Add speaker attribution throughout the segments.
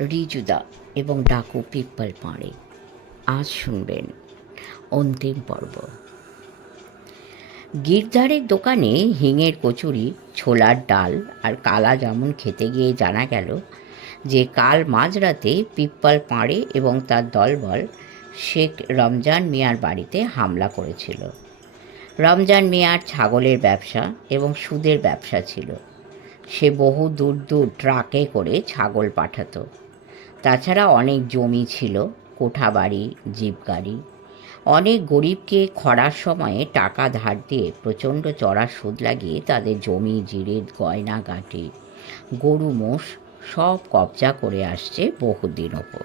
Speaker 1: রিজুদা এবং ডাকু পিপ্পল পাড়ে। আজ শুনবেন অন্তিম পর্ব। গিরধারের দোকানে হিঙের কচুরি, ছোলার ডাল আর কালা জামুন খেতে গিয়ে জানা গেল যে কাল মাঝরাতে পিপ্পল পাড়ে এবং তার দলবল শেখ রমজান মিয়ার বাড়িতে হামলা করেছিল। রমজান মিয়ার ছাগলের ব্যবসা এবং সুদের ব্যবসা ছিল। সে বহু দূর দূর ট্রাকে করে ছাগল পাঠাতো। তাছাড়া অনেক জমি ছিল, কোঠা বাড়ি, জিপ গাড়ি। অনেক গরিবকে খরার সময়ে টাকা ধার দিয়ে প্রচণ্ড চড়া সুদ লাগিয়ে তাদের জমি জিরে গয়না, গাটি, গরু, মোষ সব কবজা করে আসছে বহুদিন ওপর।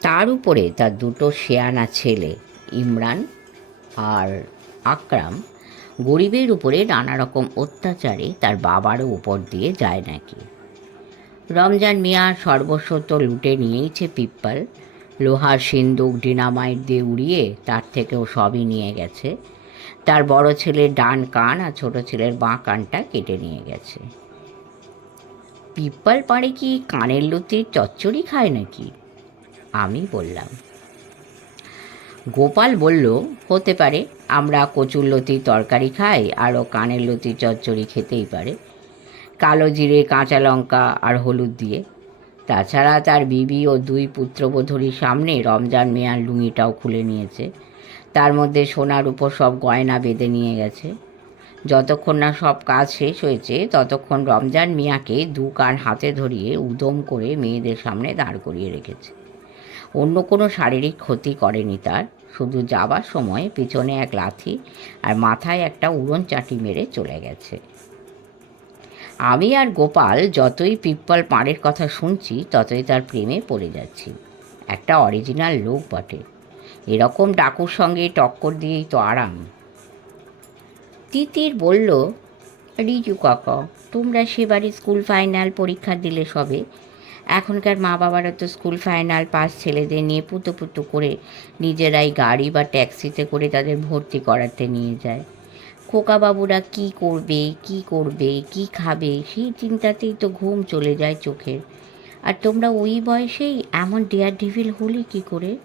Speaker 1: তার উপরে তার দুটো শেয়ানা ছেলে, ইমরান আর আকরাম, গরিবের উপরে নানা রকম অত্যাচারে তার বাবারও উপর দিয়ে যায় নাকি। রমজান মিয়া সর্বস্ব তো লুটে নিয়েইছে পিপ্পল। লোহার সিন্দুক, ডিনামাইট দিয়ে উড়িয়ে তার থেকেও সবই নিয়ে গেছে। তার বড় ছেলের ডান কান আর ছোট ছেলের বাঁ কানটা কেটে নিয়ে গেছে। পিপ্পল পাড়ে কি কানের লুতির চচ্চড়ি খায় নাকি? আমি বললাম। গোপাল বলল, হতে পারে, আমরা কচুর লতির তরকারি খাই, আরও কানের লতির চচ্চড়ি খেতেই পারে। কালো জিরে, কাঁচা লঙ্কা আর হলুদ দিয়ে। তাছাড়া তার বিবি ও দুই পুত্রবধূরীর সামনে রমজান মেয়ার লুঙিটাও খুলে নিয়েছে। তার মধ্যে সোনার উপর সব গয়না বেঁধে নিয়ে গেছে। যতক্ষণ না সব কাজ শেষ হয়েছে, ততক্ষণ রমজান মিয়াকে দু কান হাতে ধরিয়ে উদম করে মেয়েদের সামনে দাঁড় করিয়ে রেখেছে। অন্য কোনো শারীরিক ক্ষতি করেনি তার। শুধু যাবার সময় পিছনে এক লাথি আর মাথায় একটা উড়ন চাটি মেরে চলে গেছে। আমি আর গোপাল যতই পিপ্পল পাড়ের কথা শুনছি, ততই তার প্রেমে পড়ে যাচ্ছি। একটা অরিজিনাল লোক বটে। এরকম ডাকুর সঙ্গে টক্কর দিয়েই তো আরাম। তিতির বলল, রিজু কাকা, তোমরা সেবারই স্কুল ফাইনাল পরীক্ষা দিলে সবে? এখনকার মা বাবারা তো স্কুল ফাইনাল পাস ছেলেদের নিয়ে পুতো পুতো করে নিজেরাই গাড়ি বা ট্যাক্সিতে করে তাদের ভর্তি করাতে নিয়ে যায়। খোকাবাবুরা কি করবে কি করবে, কি খাবে, সেই চিন্তাতেই তো ঘুম চলে যায় চোখের। আর তোমরা ওই বয়সেই এমন ডেয়ার ডেভিল হলে কি করে?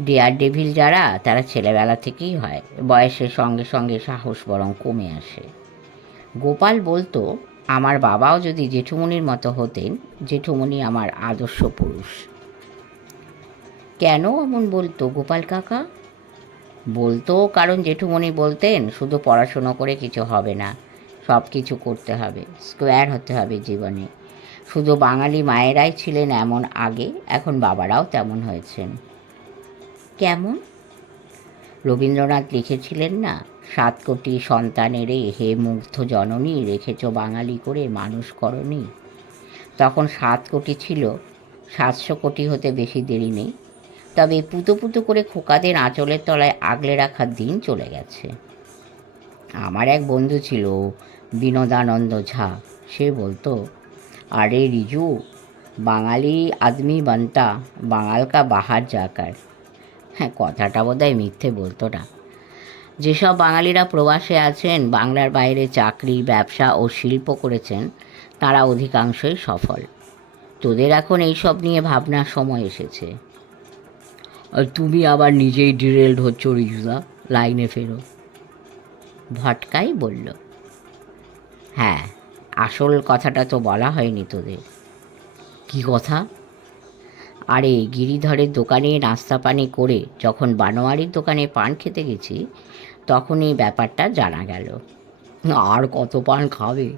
Speaker 1: ডেয়ার ডেভিল যারা, তারা ছেলেবেলা থেকেই হয়, বয়সের সঙ্গে সঙ্গে সাহস বরং কমে আসে। গোপাল বলতো, আমার বাবাও যদি জেঠুমনির মতো হতেন, জেঠুমনি আমার আদর্শ পুরুষ। কেন? এমন বলতো গোপাল কাকা। বলতো কারণ জেঠুমনি বলতেন, শুধু পড়াশুনো করে কিছু হবে না, সব কিছু করতে হবে, স্কোয়ার হতে হবে জীবনে। শুধু বাঙালি মায়েরাই ছিলেন এমন আগে, এখন বাবারাও তেমন হয়েছেন। কেমন? রবীন্দ্রনাথ লিখেছিলেন না, সাত কোটি সন্তানেরে হে মুগ্ধ জননী, রেখেছ বাঙালি করে মানুষ করনি তখন সাত কোটি ছিল, সাতশো কোটি হতে বেশি দেরি নেই। তবে পুতো পুতো করে খোকাদের আঁচলের তলায় আগলে রাখার দিন চলে গেছে। আমার এক বন্ধু ছিল, বিনোদানন্দ ঝা। সে বলতো, আরে রিজু, বাঙালি আদমি বান্তা, বাঙাল কা বাহার জাকার। হ্যাঁ কথাটা বোধহয় মিথ্যে বলতো না। যেসব বাঙালিরা প্রবাসে আছেন, বাংলার বাইরে চাকরি, ব্যবসা ও শিল্প করেছেন, তারা অধিকাংশই সফল। তোদের এখন এইসব নিয়ে ভাবনার সময় এসেছে। তুমি আবার নিজেই ডিরেলড হচ্ছ রিজুদা লাইনে ফেরো। ভটকাই বলল হ্যাঁ আসল কথাটা তো বলা হয়নি তোদের। কি কথা? আরে, গিরিধরের দোকানে নাস্তা পানি করে যখন বানোয়ারির দোকানে পান খেতে গেছি তখন এই ব্যাপারটা জানা গেল। আর কত পান খাবে?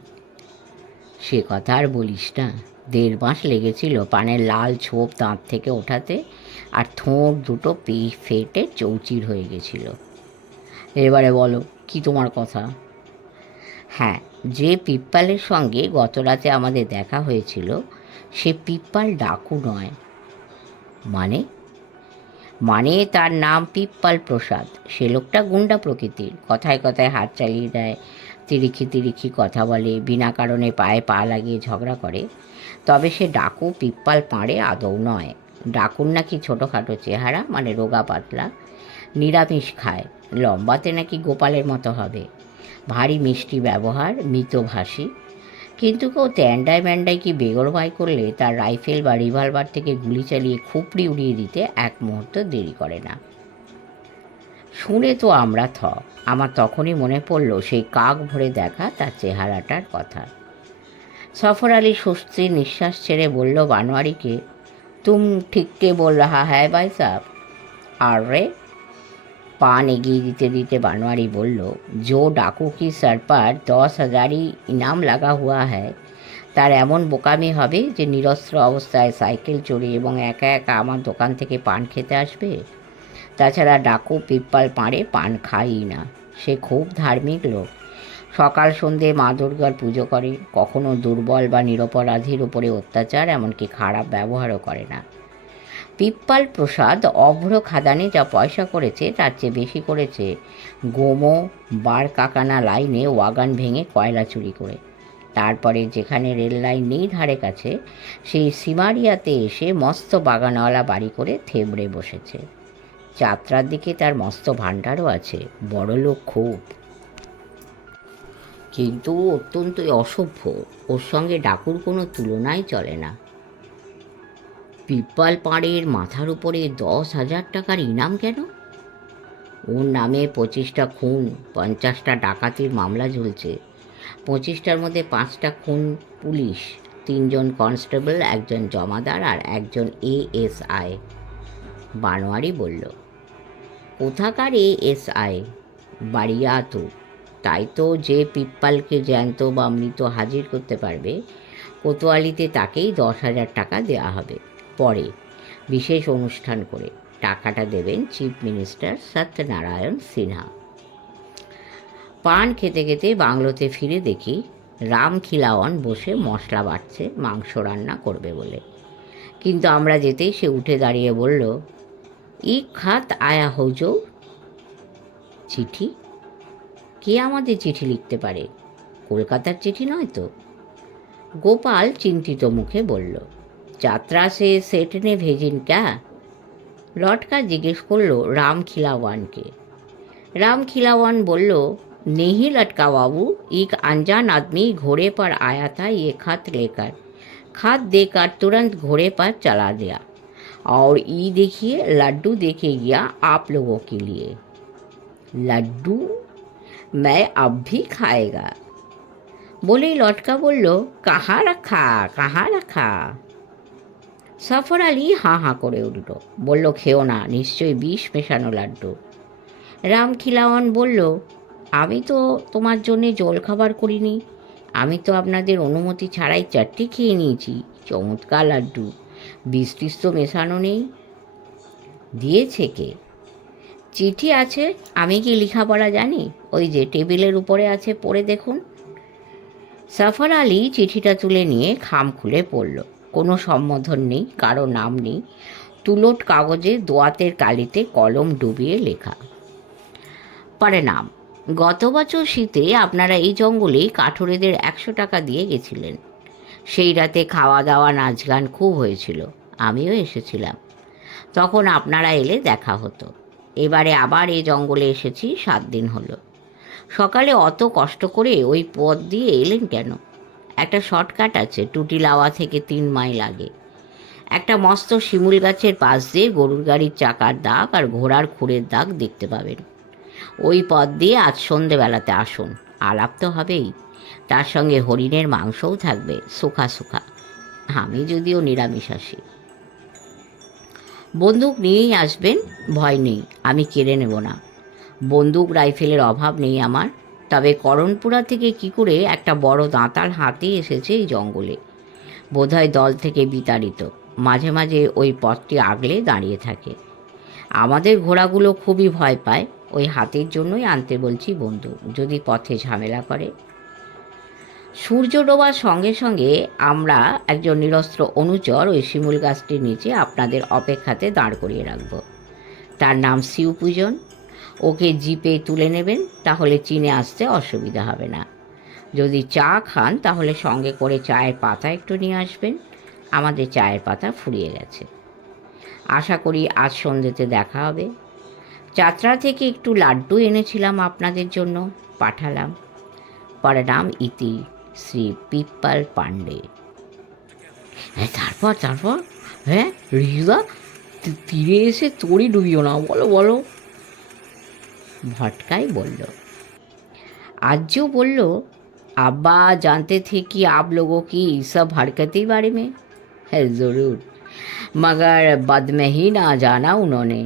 Speaker 1: সে কথা আর বলিস না। দেড় মাস লেগেছিল পানের লাল ছোপ দাঁত থেকে ওঠাতে আর থোঁট দুটো পি ফেটে চৌচির হয়ে গেছিল। এবারে বলো, কি তোমার কথা? হ্যাঁ যে পিপ্পালের সঙ্গে গত রাতে আমাদের দেখা হয়েছিল, সে পিপ্পাল ডাকু নয়। মানে? মানে তার নাম পিপ্পাল প্রসাদ। সে লোকটা গুন্ডা প্রকৃতির। কথায় কথায় হাত চালিয়ে দেয়, তিরিখি তিরিখি কথা বলে, বিনা কারণে পায়ে পা লাগিয়ে ঝগড়া করে। তবে সে ডাকু পিপ্পাল পাড়ে আদৌ নয়। ডাকুর নাকি ছোটোখাটো চেহারা মানে রোগা পাতলা, নিরামিষ খায়। লম্বাতে নাকি গোপালের মতো হবে। ভারী মিষ্টি ব্যবহার মৃতভাষী কিন্তু কেউ ট্যান্ডায় ম্যান্ডায় কি বেগরবাই করলে তার রাইফেল বা রিভলভার থেকে গুলি চালিয়ে খুপড়ি উড়িয়ে দিতে এক মুহূর্ত দেরি করে না। শুনে তো আমরা থ। আমার তখনই মনে পড়ল, সেই কাক ভরে দেখা তার চেহারাটার কথা। সফর আলী স্বস্তির নিঃশ্বাস ছেড়ে বলল, বানোয়ারিকে, তুম ঠিককে বল রাহা হ্যায় ভাই সাহ আর? রে পান এগিয়ে দিতে দিতে বানোয়ারি বলল, জো ডাকু কি সরপার দশ হাজারই ইনাম লাগা হুয়া হ্যায়। তার এমন বোকামি হবে যে নিরস্ত্র অবস্থায় সাইকেল চড়ে এবং একা একা আমার দোকান থেকে পান খেতে আসবে। তাছাড়া ডাকু পিপ্পাল পাড়ে পান খাই না। সে খুব ধার্মিক লোক। সকাল সন্ধে মা দুর্গার পুজো করে। কখনো দুর্বল বা নিরপরাধীর উপরে অত্যাচার, এমনকি খারাপ ব্যবহারও করে না। পিপ্পাল প্রসাদ অভ্র খাদানে যা পয়সা করেছে, তার চেয়ে বেশি করেছে গোমো, বার কাকানা লাইনে ওয়াগান ভেঙে কয়লা চুরি করে। তারপরে যেখানে রেল লাইন নেই ধারে কাছে, সেই সিমারিয়াতে এসে মস্ত বাগানওয়ালা বাড়ি করে থেবড়ে বসেছে। যাত্রার দিকে তার মস্ত ভাণ্ডারও আছে। বড় লোক খুব। কিন্তু অত্যন্তই অসভ্য। ওর সঙ্গে ডাকুর কোনো তুলনাই চলে না। পিপ্পাল পাড়ের মাথার উপরে দশ হাজার টাকার ইনাম কেন? ওর নামে পঁচিশটা খুন, পঞ্চাশটা ডাকাতির মামলা ঝুলছে। পঁচিশটার মধ্যে পাঁচটা খুন পুলিশ, তিনজন কনস্টেবল, একজন জমাদার আর একজন এএসআই বানোয়ারি বলল, কোথাকার এএসআই বাড়িয়াতু তাই তো যে পিপ্পালকে জ্যান্ত বা মৃত হাজির করতে পারবে, কোতোয়ালিতে তাকেই দশ হাজার টাকা দেওয়া হবে। পরে বিশেষ অনুষ্ঠান করে টাকাটা দেবেন চিফ মিনিস্টার সত্যনারায়ণ সিনহা। পান খেতে খেতে বাংলোতে ফিরে দেখি রাম খিলাওয়ান বসে মশলা বাটছে, মাংস রান্না করবে বলে। কিন্তু আমরা যেতেই সে উঠে দাঁড়িয়ে বলল ই খাত আয়া হৌজৌ চিঠি কে আমাদের চিঠি লিখতে পারে কলকাতার চিঠি নয় তো গোপাল চিন্তিত মুখে বলল যাত্রা সে সেট নে ভেজিন ক্যা লটকা জিজ্ঞেস করলো রাম খিলাওয়ানকে राम खिलावन बोलो नहीं लटका बाबू एक अनजान आदमी घोड़े पर आया था ये खत लेकर खत देकर तुरंत घोड़े पर चला गया और ये देखिए लड्डू देके गया आप लोगों के लिए लड्डू मैं अब भी खाएगा बोले लटका बोलो कहाँ रखा कहाँ रखा সফর আলী হাঁ হাঁ করে উঠল বলল খেও না নিশ্চয়ই বিষ মেশানো লাড্ডু রাম খিলাওয়ান বলল আমি তো তোমার জন্যে জলখাবার করিনি আমি তো আপনাদের অনুমতি ছাড়াই চারটে খেয়ে নিয়েছি চমৎকার লাড্ডু বিষ টিস তো মেশানো নেই দিয়েছে কে চিঠি আছে, আমি কি লেখাপড়া জানি? ওই যে টেবিলের উপরে আছে, পড়ে দেখুন। সাফর আলী চিঠিটা তুলে নিয়ে খাম খুলে পড়ল। কোনো সম্বোধন নেই, কারও নাম নেই। তুলোট কাগজে দোয়াতের কালিতে কলম ডুবিয়ে লেখা। পরে নাম, গত বছর শীতে আপনারা এই জঙ্গলে কাঠুরেদের একশো টাকা দিয়ে গেছিলেন। সেই রাতে খাওয়া দাওয়া নাচ গান খুব হয়েছিল। আমিও এসেছিলাম। তখন আপনারা এলে দেখা হতো। এবারে আবার এই জঙ্গলে এসেছি, সাত দিন হলো। সকালে অত কষ্ট করে ওই পথ দিয়ে এলেন কেন? একটা শর্টকাট আছে টুটিলাওয়া থেকে তিন মাইল আগে। একটা মস্ত শিমুল গাছের পাশ দিয়ে গরুর গাড়ির চাকার দাগ আর ঘোড়ার খুঁড়ের দাগ দেখতে পাবেন। ওই পথ দিয়ে আজ সন্ধেবেলাতে আসুন, আলাপ তো হবেই। তার সঙ্গে হরিণের মাংসও থাকবে, সুখা সুখা। আমি যদিও নিরামিষ আসি বন্দুক নিয়েই আসবেন, ভয় নেই, আমি কেড়ে নেব না। বন্দুক রাইফেলের অভাব নেই আমার, তবে করণপুরা থেকে কি করে একটা বড় দাঁতাল হাতে এসেছে এই জঙ্গলে। বোধহয় দল থেকে বিতাড়িত, মাঝে মাঝে ওই পথটি আগলে দাঁড়িয়ে থাকে। আমাদের ঘোড়াগুলো খুবই ভয় পায়, ওই হাতির জন্যই আনতে বলছি বন্ধু যদি পথে ঝামেলা করে। সূর্য ডোবার সঙ্গে সঙ্গে আমরা একজন নিরস্ত্র অনুচর ওই শিমুল গাছটির নিচে আপনাদের অপেক্ষাতে দাঁড় করিয়ে রাখব। তার নাম শিবপূজন ওকে জিপে তুলে নেবেন, তাহলে চিনে আসতে অসুবিধা হবে না। যদি চা খান, তাহলে সঙ্গে করে চায়ের পাতা একটু নিয়ে আসবেন। আমাদের চায়ের পাতা ফুরিয়ে গেছে। আশা করি আজ সন্ধ্যেতে দেখা হবে। যাত্রা থেকে একটু লাড্ডু এনেছিলাম আপনাদের জন্য, পাঠালাম। পরে নাম ইতি। শ্রী পিপ্পাল পাণ্ডে হ্যাঁ তারপর তারপর হ্যাঁ রিজা তি- তীরে এসে তোরই ডুবিও না বলো বলো ভটকাই বলল आजू बोलो अब्बा जानते थे कि आप लोगों की सब हरकती बारे में है ज़रूर मगर बद में ही ना जाना उन्होंने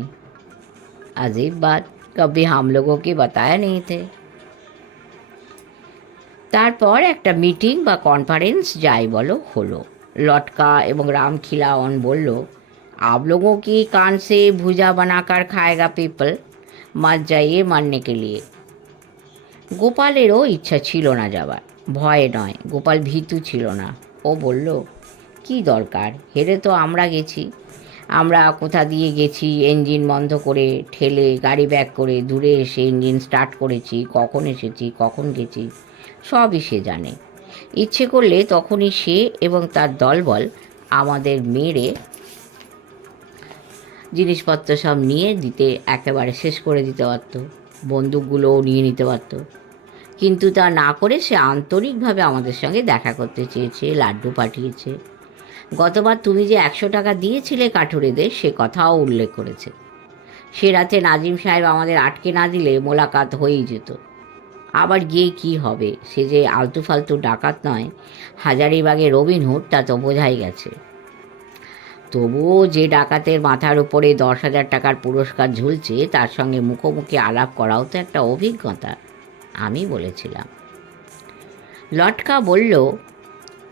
Speaker 1: अजीब बात कभी हम लोगों की बताया नहीं थे তারপর একটা মিটিং বা কনফারেন্স যাই বলো হলো লটকা এবং রাম খিলাওয়ান বলল आप लोगों की कान से भुजा बनाकर खाएगा पीपल मत जाइए मारने के लिए গোপালেরও ইচ্ছা ছিল না যাবার ভয়ে নয় গোপাল ভীতু ছিল না ও বলল কি দরকার হেরে তো আমরা গেছি আমরা কোথা দিয়ে গেছি ইঞ্জিন বন্ধ করে ঠেলে গাড়ি ব্যাক করে দূরে এসে ইঞ্জিন স্টার্ট করেছি কখন এসেছি কখন গেছি সবই সে জানে। ইচ্ছে করলে তখনই সে এবং তার দলবল আমাদের মেরে জিনিসপত্র সব নিয়ে দিতে একেবারে শেষ করে দিতে পারত, বন্দুকগুলোও নিয়ে নিতে পারত। কিন্তু তা না করে সে আন্তরিকভাবে আমাদের সঙ্গে দেখা করতে চেয়েছে, লাড্ডু পাঠিয়েছে। গতবার তুমি যে একশো টাকা দিয়েছিলে কাঠুরেদের, সে কথাও উল্লেখ করেছে। সে রাতে নাজিম সাহেব আমাদের আটকে না দিলে মোলাকাত হয়েই যেত। আবার গিয়ে কি হবে সে যে আলতু ফালতু ডাকাত নয় হাজারিবাগে রবিনহুড তা তো বোঝাই গেছে তবুও যে ডাকাতের মাথার উপরে দশ হাজার টাকার পুরস্কার ঝুলছে তার সঙ্গে মুখোমুখি আলাপ করাও তো একটা অভিজ্ঞতা আমি বলেছিলাম লটকা বলল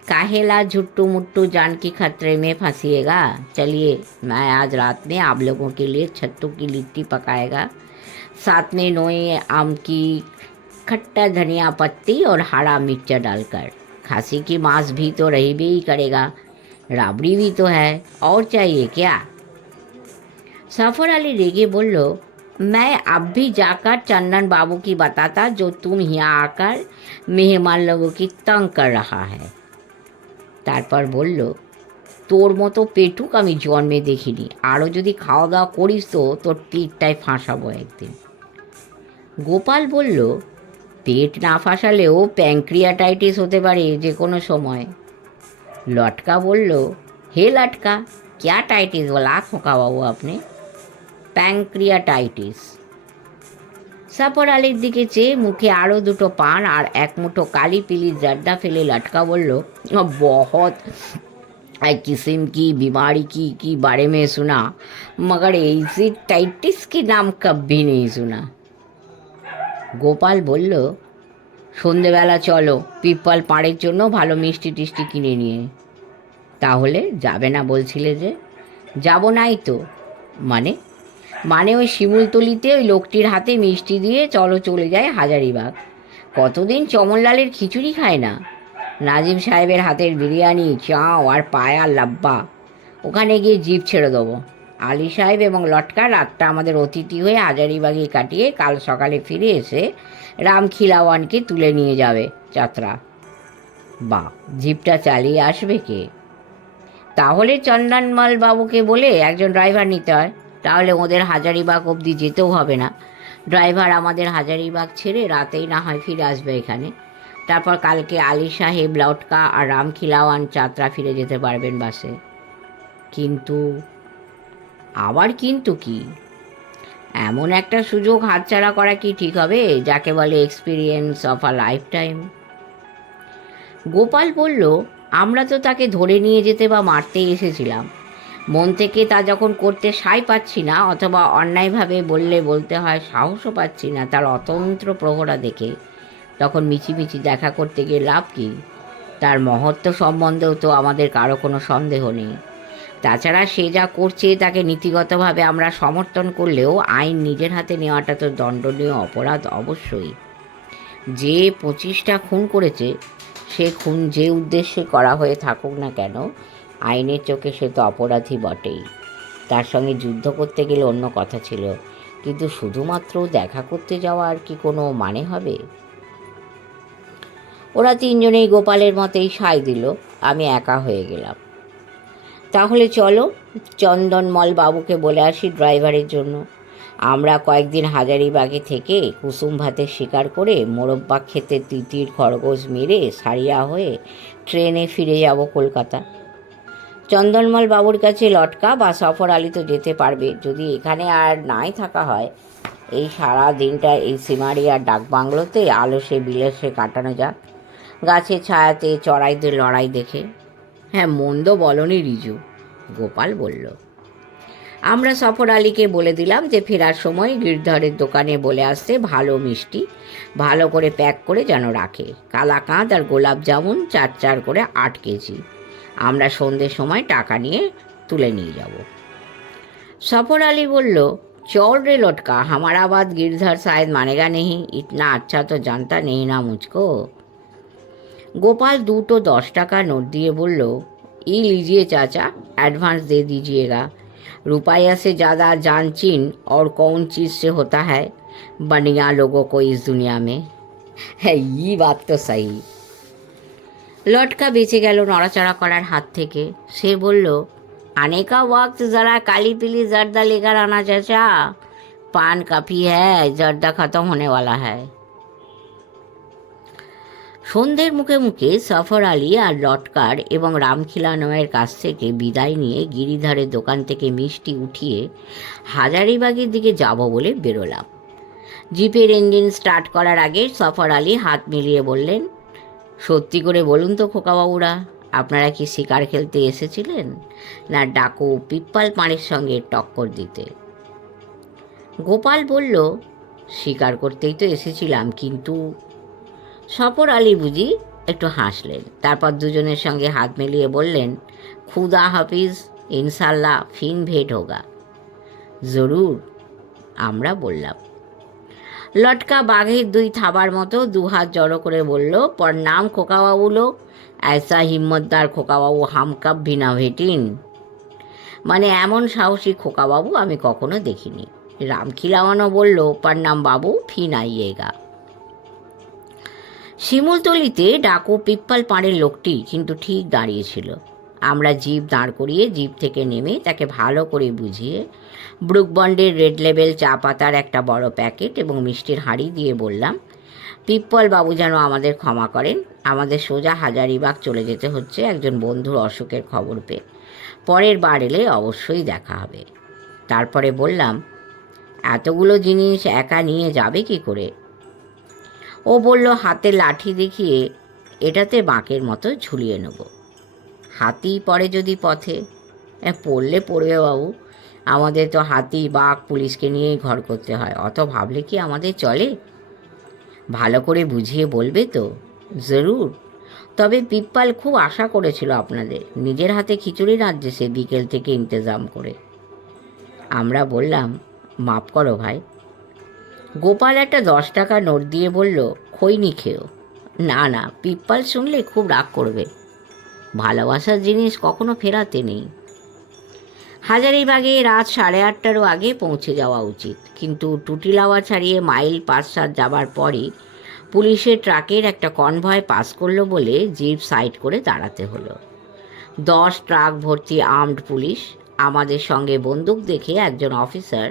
Speaker 1: काहेला झुट्टू मुट्टू जान की खतरे में फंसीएगा चलिए मैं आज रात में आप लोगों के लिए छत्तू की लिट्टी पकाएगा साथ में नोए आम की खट्टा धनिया पत्ती और हरा मिर्चा डालकर खांसी की मांस भी तो रही भी ही करेगा राबड़ी भी तो है और चाहिए क्या सफर अली रेगे बोलो मैं अब भी जाकर चंदन बाबू की बताता जो तुम यहाँ आकर मेहमान लोगों की तंग कर रहा है তারপর বলল তোর মতো পেটুক আমি জন্মে দেখিনি আরও যদি খাওয়া দাওয়া করিস তো তোর পেটটায় ফাঁসাবো একদিন গোপাল বলল পেট না ফাঁসালেও প্যাঙ্ক্রিয়াটাইটিস হতে পারে যে কোনো সময় লটকা বলল হে লটকা ক্যা টাইটিস বলা খোকা বাবু আপনি প্যাঙ্ক্রিয়াটাইটিস সাপর আলীর দিকে চেয়ে মুখে আরও দুটো পান আর এক মুঠো কালি পিলি জর্দা ফেলে লটকা বলল बहुत किस्म की बीमारी की की बारे में सुना मगर ऐसी टाइटिस के नाम कभी नहीं सुना গোপাল বলল, সন্ধেবেলা চলো, পিপল পাড়ের জন্য ভালো মিষ্টি টিষ্টি কিনে নিয়ে। তাহলে যাবে না বলছিলে যে? যাব নাই তো। মানে? মানে ওই শিমুলতলিতে ওই লোকটির হাতে মিষ্টি দিয়ে চলো চলে যায় হাজারিবাগ। কতদিন চমনলালের খিচুড়ি খায় না? নাজিম সাহেবের হাতের বিরিয়ানি, চাও আর পায়া লাব্বা। ওখানে গিয়ে জিপ ছেড়ে দেবো। আলী সাহেব এবং লটকা রাতটা আমাদের অতিথি হয়ে হাজারিবাগে কাটিয়ে কাল সকালে ফিরে এসে রাম খিলাওয়ানকে তুলে নিয়ে যাবে যাত্রা। বা জিপটা চালিয়ে আসবে কে? তাহলে চন্দনমাল বাবুকে বলে একজন ড্রাইভার নিতে হয়। তাহলে ওদের হাজারিবাগ অবধি যেতেও হবে না। ড্রাইভার আমাদের হাজারিবাগ ছেড়ে রাতেই না হয় ফিরে আসবে এখানে। তারপর কালকে আলী সাহেব, লটকা আর রাম খিলাওয়ান যাত্রা ফিরে যেতে পারবেন বাসে। কিন্তু আবার কিন্তু কি? এমন একটা সুযোগ হাতছাড়া করা কি ঠিক হবে, যাকে বলে experience of a lifetime Gopal বলল, আমরা তো তাকে ধরে নিয়ে যেতে বা মারতে এসেছিলাম। মন থেকে তা যখন করতে সাই পাচ্ছি না, অথবা অন্যায়ভাবে বললে বলতে হয় সাহসও পাচ্ছি না তার অতন্ত্র প্রহরা দেখে, তখন মিছিমিছি দেখা করতে গিয়ে লাভ কি? তার মহত্ব সম্বন্ধেও তো আমাদের কারও কোনো সন্দেহ নেই। তাছাড়া সে যা করছে তাকে নীতিগতভাবে আমরা সমর্থন করলেও আইন নিজের হাতে নেওয়াটা তো দণ্ডনীয় অপরাধ অবশ্যই। যে পঁচিশটা খুন করেছে, সে খুন যে উদ্দেশ্যে করা হয়ে থাকুক না কেন, আইনের চোখে সে তো অপরাধী বটেই। তার সঙ্গে যুদ্ধ করতে গেলে অন্য কথা ছিল, কিন্তু শুধুমাত্র দেখা করতে যাওয়া আর কি কোনো মানে হবে? ওরা তিনজনেই গোপালের মতেই সায় দিল, আমি একা হয়ে গেলাম। তাহলে চলো চন্দনমল বাবুকে বলে আসি ড্রাইভারের জন্য। আমরা কয়েকদিন হাজারিবাগে থেকে কুসুম ভাতের শিকার করে মোরব্বা খেতে তিতির খরগোশ মেরে সারিয়া হয়ে ট্রেনে ফিরে যাব কলকাতা। চন্দনমল বাবুর কাছে লটকা বা সফর আলী তো যেতে পারবে। যদি এখানে আর নাই থাকা হয়, এই সারা দিনটা এই সিমারিয়ার ডাকবাংলোতে আলসে বিলেসে কাটানো যাক। গাছের ছায়াতে চড়াইদের লড়াই দেখে হ্যাঁ মন্দ বলনি রিজু গোপাল বলল আমরা সফর আলীকে বলে দিলাম যে ফেরার সময় গিরধরের দোকানে বলে আসতে ভালো মিষ্টি ভালো করে প্যাক করে যেন রাখে কালাকাঁদ আর গোলাপ জামুন চার চার করে আট কেজি আমরা সন্ধ্যের সময় টাকা নিয়ে তুলে নিয়ে যাব সফর আলী বলল चौल रे लटका हमारा बात गिरधर शायद मानेगा नहीं इतना अच्छा तो जानता नहीं ना मुझको गोपाल দুটো দশ টাকা নোট দিয়ে বলল ई लीजिए चाचा एडवांस दे दीजिएगा रुपया से ज़्यादा जान चीन और कौन चीज़ से होता है बनिया लोगों को इस दुनिया में है ये बात तो सही লটকা বেঁচে গেল নড়াচড়া করার হাত থেকে সে বলল आने का वक्त ज़रा काली पीली जर्दा लेकर आना चाचा पान काफ़ी है जर्दा ख़त्म होने वाला है সন্ধ্যের মুখে মুখে সফর আলী আর লটকার এবং রামখিলানয়ের কাছ থেকে বিদায় নিয়ে গিরিধারের দোকান থেকে মিষ্টি উঠিয়ে হাজারিবাগের দিকে যাব বলে বেরোলাম। জিপের ইঞ্জিন স্টার্ট করার আগে সফর আলী হাত মিলিয়ে বললেন, সত্যি করে বলুন তো খোকাবাবুরা, আপনারা কি শিকার খেলতে এসেছিলেন? না ডাকু পিপ্পাল পাড়ের সঙ্গে টক্কর দিতে? গোপাল বলল, শিকার করতেই তো এসেছিলাম, কিন্তু সফর আলী বুঝি একটু হাসলেন। তারপর দুজনের সঙ্গে হাত মিলিয়ে বললেন, খুদা হাফিজ ইনশাল্লাহ ফিন ভেট হোগা। জরুর, আমরা বললাম। লটকা বাঘের দুই থাবার মতো দুহাত জড়ো করে বলল, পর নাম খোকাবাবুলো আয়সা হিম্মতদার খোকাবাবু হামকাপ ভিনা ভেটিন। মানে এমন সাহসী খোকাবাবু আমি কখনো দেখিনি। রামখিলাওয়ানো বলল, পার নাম বাবু ফিন আইয়েগা। শিমুলতলিতে ডাকু পিপ্পাল পাড়ের লোকটি কিন্তু ঠিক দাঁড়িয়েছিল। আমরা জিপ দাঁড় করিয়ে জিপ থেকে নেমে তাকে ভালো করে বুঝিয়ে ব্রুকবন্ডের রেড লেবেল চা পাতার একটা বড় প্যাকেট এবং মিষ্টির হাঁড়ি দিয়ে বললাম, পিপ্পল বাবু যেন আমাদের ক্ষমা করেন। আমাদের সোজা হাজারিবাগ চলে যেতে হচ্ছে একজন বন্ধুর অসুখের খবর পেয়ে। পরের বার এলে অবশ্যই দেখা হবে। তারপরে বললাম, এতগুলো জিনিস একা নিয়ে যাবে কি করে? ও বলল, হাতে লাঠি দেখিয়ে এটাতে বাঁকের মতো ঝুলিয়ে নেব। হাতি পড়ে যদি পথে। পড়লে পড়বে বাবু। আমাদের তো হাতি, বাঘ, পুলিশকে নিয়েই ঘর করতে হয়। অত ভাবলে কি আমাদের চলে? ভালো করে বুঝিয়ে বলবে তো, জরুর। তবে পিপ্পাল খুব আশা করেছিল আপনাদের। নিজের হাতে খিচুড়ি রাঁধছে সে বিকেল থেকে ইন্তজাম করে। আমরা বললাম মাপ করো ভাই গোপাল একটা দশ টাকা নোট দিয়ে বলল, খৈনি খেও। না না, পিপ্পাল শুনলে খুব রাগ করবে। ভালোবাসার জিনিস কখনো ফেরাতে নেই। হাজারিবাগে রাত সাড়ে আটটারও আগে পৌঁছে যাওয়া উচিত। কিন্তু টুটিলাওয়া ছাড়িয়ে মাইল পাঁচ সাত যাবার পরই পুলিশের ট্রাকের একটা কনভয় পাস করল বলে জিপ সাইড করে দাঁড়াতে হলো। দশ ট্রাক ভর্তি আর্মড পুলিশ, আমাদের সঙ্গে বন্দুক দেখে একজন অফিসার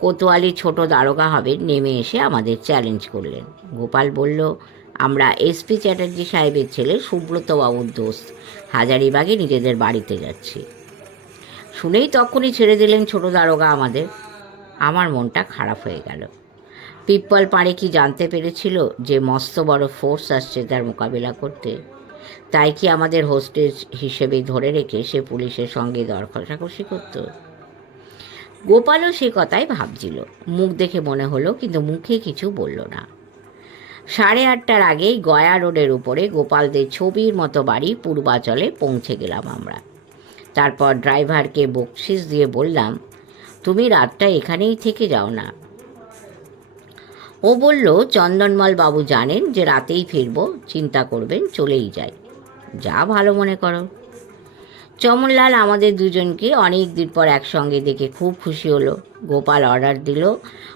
Speaker 1: কোতোয়ালি ছোট দারোগা হবে নেমে এসে আমাদের চ্যালেঞ্জ করলেন। গোপাল বলল, আমরা এসপি চ্যাটার্জি সাহেবের ছেলে সুব্রত বাবুর দোস্ত। হাজারিবাগে নিজেদের বাড়িতে যাচ্ছি। শুনেই তখনই ছেড়ে দিলেন ছোট দারোগা আমাদের। আমার মনটা খারাপ হয়ে গেল। পিপ্পল পাড়ে কি জানতে পেরেছিল যে মস্ত বড় ফোর্স আসছে তার মোকাবিলা করতে? তাই কি আমাদের হোস্টেজ হিসেবে ধরে রেখে সে পুলিশের সঙ্গে দর কষাকষি করত? গোপালও সে কথাই ভাবছিল। মুখ দেখে মনে হলো, কিন্তু মুখে কিছু বলল না। সাড়ে আটটার আগেই গয়া রোডের উপরে গোপালদের ছবির মতো বাড়ি পূর্বাচলে পৌঁছে গেলাম আমরা। তারপর ড্রাইভারকে বকশিস দিয়ে বললাম, তুমি রাতটা এখানেই থেকে যাও না। ও বলল, চন্দনমল বাবু জানেন যে রাতেই ফিরবো, চিন্তা করবেন, চলেই যাই। যা ভালো মনে করো। চমনলাল আমাদের দুজনকে অনেক দিন পর একসঙ্গে দেখে খুব খুশি হলো। গোপাল অর্ডার দিল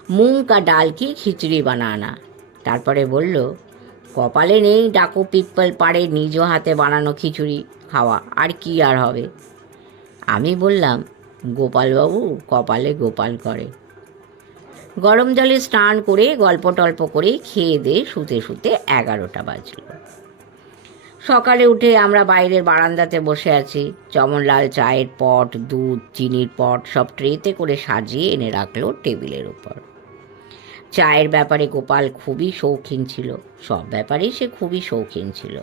Speaker 1: মুং কা ডাল কি খিচুড়ি বানানা। তারপরে বলল, কপালে নেই ডাকো পিপ্পল পাড়ে নিজ হাতে বানানো খিচুড়ি খাওয়া, আর কি আর হবে? আমি বললাম, গোপালবাবু, কপালে গোপাল করে। গরম জলে স্নান করে গল্প টল্প করে খেয়ে দিয়ে শুতে শুতে এগারোটা বাজলো। সকালে উঠে আমরা বাইরের বারান্দাতে বসে আছি। চমনলাল চায়ের পট, দুধ, চিনির পট সব ট্রেতে করে সাজিয়ে এনে রাখল টেবিলের উপর। চায়ের ব্যাপারে গোপাল খুবই শৌখিন ছিল। সব ব্যাপারেই সে খুবই শৌখিন ছিল।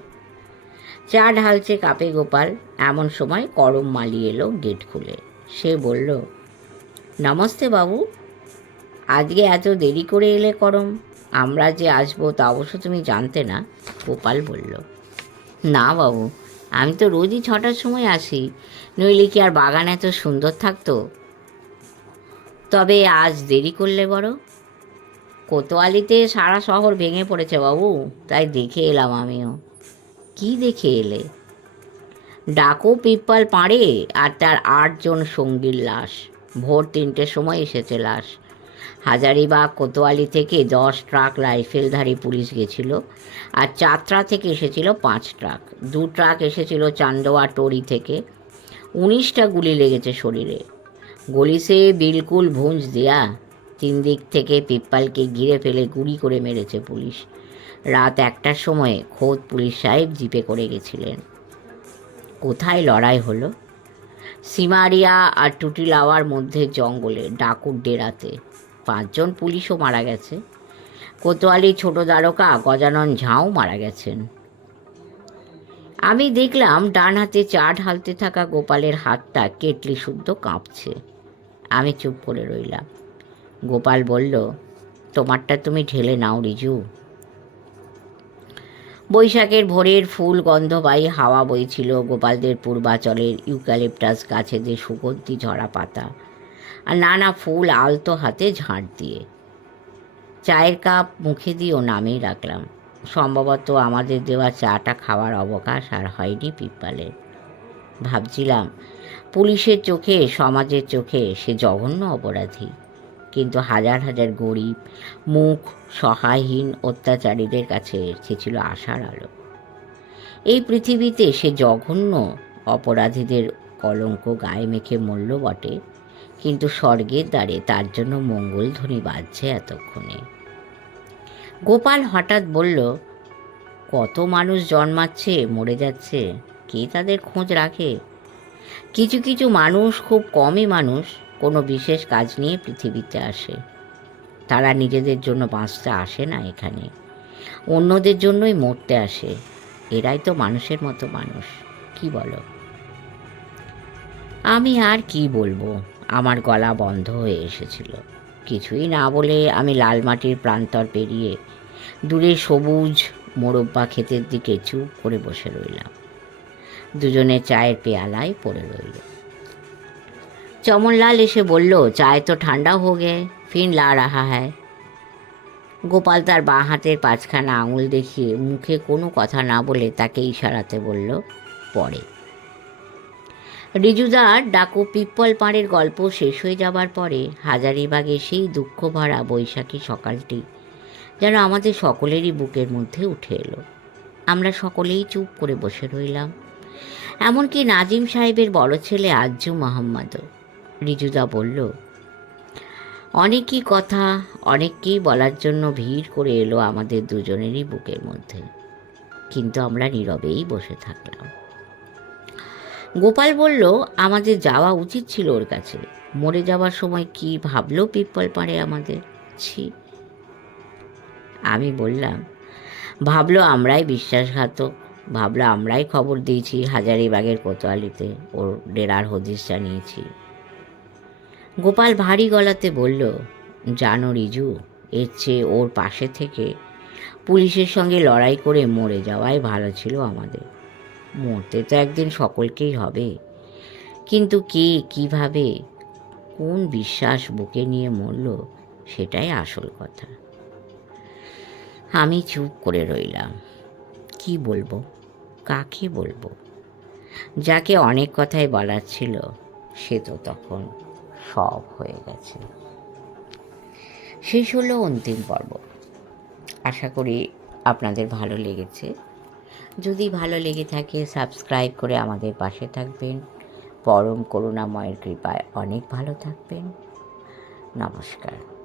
Speaker 1: চা ঢালছে কাপে গোপাল। এমন সময় করম মালি এলো গেট খুলে। সে বলল, নমস্তে বাবু। আজকে এত দেরি করে এলে করম? আমরা যে আসব তা অবশ্য তুমি জানতে না। গোপাল বলল না বাবু, আমি তো রোজই ছটার সময় আসি। নইলে কি আর বাগান এত সুন্দর থাকতো? তবে আজ দেরি করলে বড়। কোতোয়ালিতে সারা শহর ভেঙে পড়েছে বাবু, তাই দেখে এলাম আমিও। কি দেখে এলে? ডাকো পিপ্পাল পাড়ে, আর তার আটজন সঙ্গীর লাশ। ভোর তিনটের সময় এসেছে লাশ। হাজারিবাগ কোতোয়ালি থেকে দশ ট্রাক রাইফেলধারী পুলিশ গেছিল আর চাত্রা থেকে এসেছিল পাঁচ ট্রাক। দু ট্রাক এসেছিল চান্দোয়া টরি থেকে। উনিশটা গুলি লেগেছে শরীরে। গলিসে বিলকুল ভুঁজ দেয়া তিন দিক থেকে পিপ্পালকে ঘিরে ফেলে গুলি করে মেরেছে পুলিশ। রাত একটার সময়ে খোদ পুলিশ সাহেব জিপে করে গেছিলেন। কোথায় লড়াই হলো? সিমারিয়া আর টুটিলাওয়ার মধ্যে জঙ্গলে, ডাকুর ডেরাতে। পাঁচজন পুলিশও মারা গেছে। কোতোয়ালি ছোট দ্বারকা গজানন ঝাও মারা গেছেন। আমি দেখলাম ডান হাতে চা ঢালতে থাকা গোপালের হাতটা কেটলি শুদ্ধ কাঁপছে। আমি চুপ করে রইলাম। গোপাল বলল, তোমারটা তুমি ঢেলে নাও, রিজু। বৈশাখের ভোরের ফুল গন্ধবাহী হাওয়া বইছিল গোপালদের পূর্বাচলের ইউক্যালিপটাস গাছেদের সুগন্ধি ঝরা পাতা। আর নানা ফুল আলতো হাতে ঝাঁট দিয়ে। চায়ের কাপ মুখে দিয়েও নামেই রাখলাম। সম্ভবত আমাদের দেওয়া চাটা খাওয়ার অবকাশ আর হয়নি পিপ্পালের ভাবছিলাম, পুলিশের চোখে, সমাজের চোখে সে জঘন্য অপরাধী। কিন্তু হাজার হাজার গরিব, মুখ সহায়হীন অত্যাচারীদের কাছে সে ছিল আশার আলো। এই পৃথিবীতে সে জঘন্য অপরাধীদের কলঙ্ক গায়ে মেখে মূল্য বটে। কিন্তু স্বর্গের দ্বারে তার জন্য মঙ্গলধ্বনি বাজছে এতক্ষণে। গোপাল হঠাৎ বলল, কত মানুষ জন্মাচ্ছে, মরে যাচ্ছে, কে তাদের খোঁজ রাখে? কিছু কিছু মানুষ, খুব কমই মানুষ, কোনো বিশেষ কাজ নিয়ে পৃথিবীতে আসে। তারা নিজেদের জন্য বাঁচতে আসে না এখানে। অন্যদের জন্যই মরতে আসে। এরাই তো মানুষের মতো মানুষ, কি বলো? আমি আর কি বলব? আমার গলা বন্ধ হয়ে এসেছিল। কিছুই না বলে আমি লাল মাটির প্রান্তর পেরিয়ে দূরে সবুজ মোরব্বা ক্ষেতের দিকে চুপ করে বসে রইলাম। দুজনে চায়ের পেয়ালায় পড়ে রইল। চমনলাল এসে বলল, চায় তো ঠান্ডা হো গে ফিন লা রাহা হ্যায়। গোপাল তার বাঁ হাতের পাঁচখানা আঙুল দেখিয়ে মুখে কোনো কথা না বলে তাকে ইশারাতে বলল পরে রিজুদার ডাকো পিপ্পল পাড়ের গল্প শেষ হয়ে যাবার পরে হাজারিবাগে সেই দুঃখ ভরা বৈশাখী সকালটি যেন আমাদের সকলেরই বুকের মধ্যে উঠে এলো। আমরা সকলেই চুপ করে বসে রইলাম। এমনকি নাজিম সাহেবের বড় ছেলে আজ্জু মোহাম্মদও। রিজুদা বলল, অনেকই কথা, অনেককেই বলার জন্য ভিড় করে এলো আমাদের দুজনেরই বুকের মধ্যে। কিন্তু আমরা নীরবেই বসে থাকলাম। গোপাল বলল, আমাদের যাওয়া উচিত ছিল ওর কাছে। মরে যাওয়ার সময় কি ভাবলো পিপ্পল পাড়ে আমাদের? ছি। আমি বললাম, ভাবলো আমরাই বিশ্বাসঘাতক। ভাবলো আমরাই খবর দিয়েছি হাজারিবাগের কোতোয়ালিতে। ওর ডেরার হদিস জানিয়েছি। গোপাল ভারী গলাতে বলল, জানো রিজু, এর চেয়ে ওর পাশে থেকে পুলিশের সঙ্গে লড়াই করে মরে যাওয়াই ভালো ছিল আমাদের। মরতে তো একদিন সকলকেই হবে। কিন্তু কে কীভাবে কোন বিশ্বাস বুকে নিয়ে মরল, সেটাই আসল কথা। আমি চুপ করে রইলাম। কি বলব? কাকে বলব? যাকে অনেক কথাই বলার ছিল, সে তো তখন সব হয়ে গেছে। শেষ হলো অন্তিম পর্ব। আশা করি আপনাদের ভালো লেগেছে। যদি ভালো লেগে থাকে সাবস্ক্রাইব করে আমাদের পাশে থাকবেন। পরম করুণাময়ের কৃপায় অনেক ভালো থাকবেন। নমস্কার।